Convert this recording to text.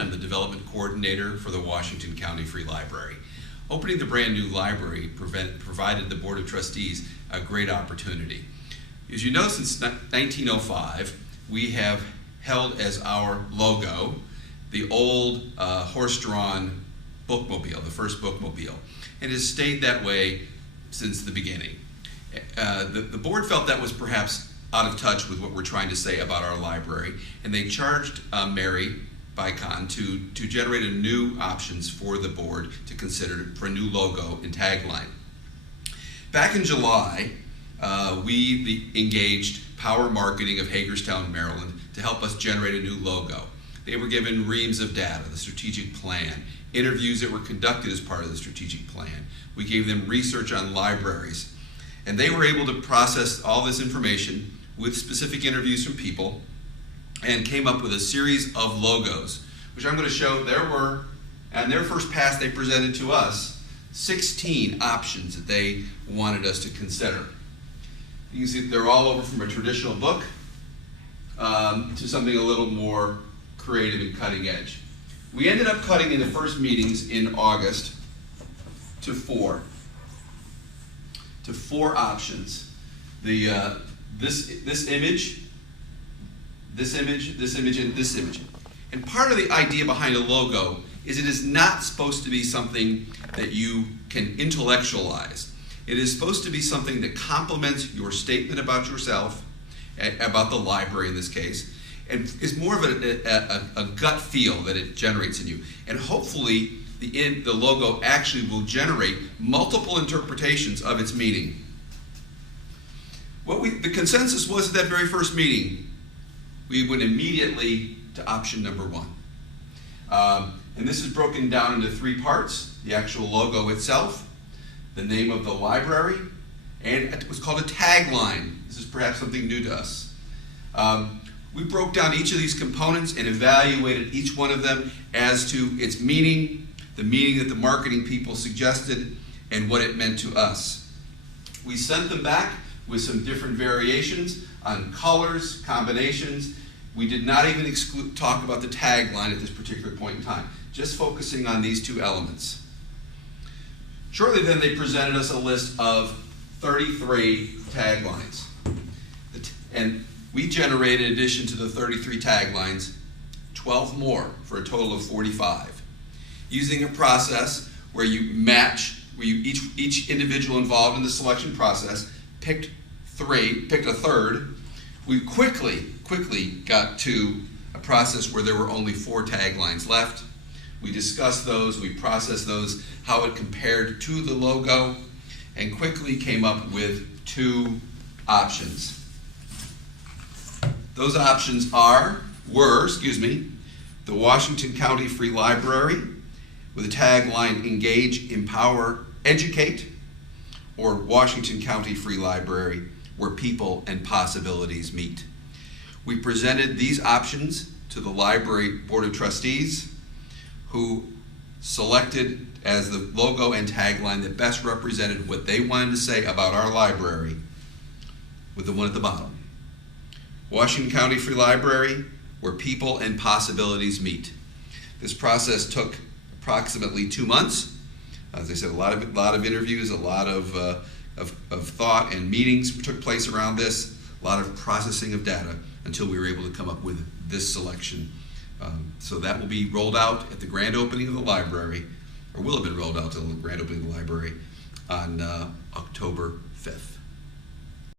I'm the development coordinator for the Wasingotn County Free Library. Opening the brand new library provided the Board of Trustees a great opportunity. As you know, since 1905, we have held as our logo the old horse-drawn bookmobile, the first bookmobile, and has stayed that way since the beginning. The board felt that was perhaps out of touch with what we're trying to say about our library, and they charged Mary Bicon to generate a new options for the board to consider for a new logo and tagline. Back in July, we engaged Power Marketing of Hagerstown, Maryland, to help us generate a new logo. They were given reams of data, the strategic plan, interviews that were conducted as part of the strategic plan. We gave them research on libraries, and they were able to process all this information with specific interviews from people and came up with a series of logos, which I'm going to show. There were, on their first pass they presented to us, 16 options that they wanted us to consider. You can see they're all over from a traditional book to something a little more creative and cutting edge. We ended up cutting in the first meetings in August to four options. This image, and this image. And part of the idea behind a logo is it is not supposed to be something that you can intellectualize. It is supposed to be something that complements your statement about yourself, about the library in this case, and is more of a gut feel that it generates in you. And hopefully the logo actually will generate multiple interpretations of its meaning. The consensus was at that very first meeting, we went immediately to option number one. And this is broken down into three parts: the actual logo itself, the name of the library, and it was called a tagline. This is perhaps something new to us. We broke down each of these components and evaluated each one of them as to its meaning, the meaning that the marketing people suggested, and what it meant to us. We sent them back with some different variations on colors, combinations. We did not even talk about the tagline at this particular point in time, just focusing on these two elements. Shortly then, they presented us a list of 33 taglines. And we generated, in addition to the 33 taglines, 12 more for a total of 45. Using a process where you match, each individual involved in the selection process picked a third. We quickly got to a process where there were only 4 taglines left. We discussed those, we processed those, how it compared to the logo, and quickly came up with 2 options. Those options were the Wasingotn County Free Library with the tagline Engage, Empower, Educate, or Wasingotn County Free Library, where people and possibilities meet. We presented these options to the Library Board of Trustees, who selected as the logo and tagline that best represented what they wanted to say about our library, with the one at the bottom. Wasingotn County Free Library, where people and possibilities meet. This process took approximately 2 months. As I said, a lot of interviews, a lot of thought and meetings took place around this, a lot of processing of data until we were able to come up with this selection. So that will be rolled out at the grand opening of the library, or will have been rolled out to the grand opening of the library on October 5th.